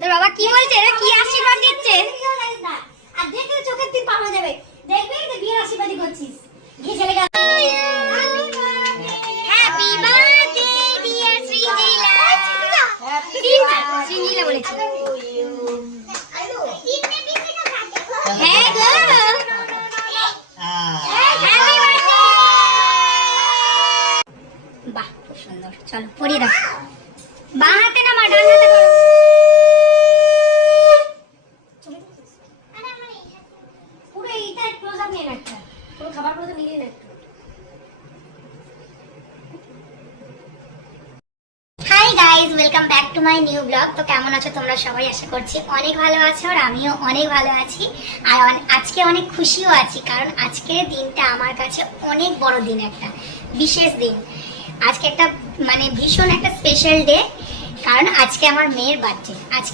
তোর বাবা কি বলছে? এরা কি আশীর্বাদ দিচ্ছে? আর দেখলে চোখের দিক পাওয়া যাবে, দেখবি যে বিয়ের আশীর্বাদই করছিস। গিয়ে চলে গেল। Happy birthday dear Srijila. Srijila বলেছে। হ্যাঁ গো, হ্যাপি বার্থডে। বাহ, খুব সুন্দর। চলো পরিয়ে দাও। বাঁ হাতে না মা, ডান হাতে করো। পুরো এইটা ক্লোজ আপ নিয়ে একটা, পুরো খাবারগুলো তো মিলিয়ে না একটু। Hi guys, welcome back to my new blog. তো কেমন আছো তোমরা সবাই? আশা করছি অনেক ভালো আছো, আর আমিও অনেক ভালো আছি। আর আজকে অনেক খুশিও আছি, কারণ আজকের দিনটা আমার কাছে অনেক বড় দিন, একটা বিশেষ দিন। আজকে একটা মানে ভীষণ একটা স্পেশাল ডে, কারণ আজকে আমার মেয়ের বার্থডে। আজকে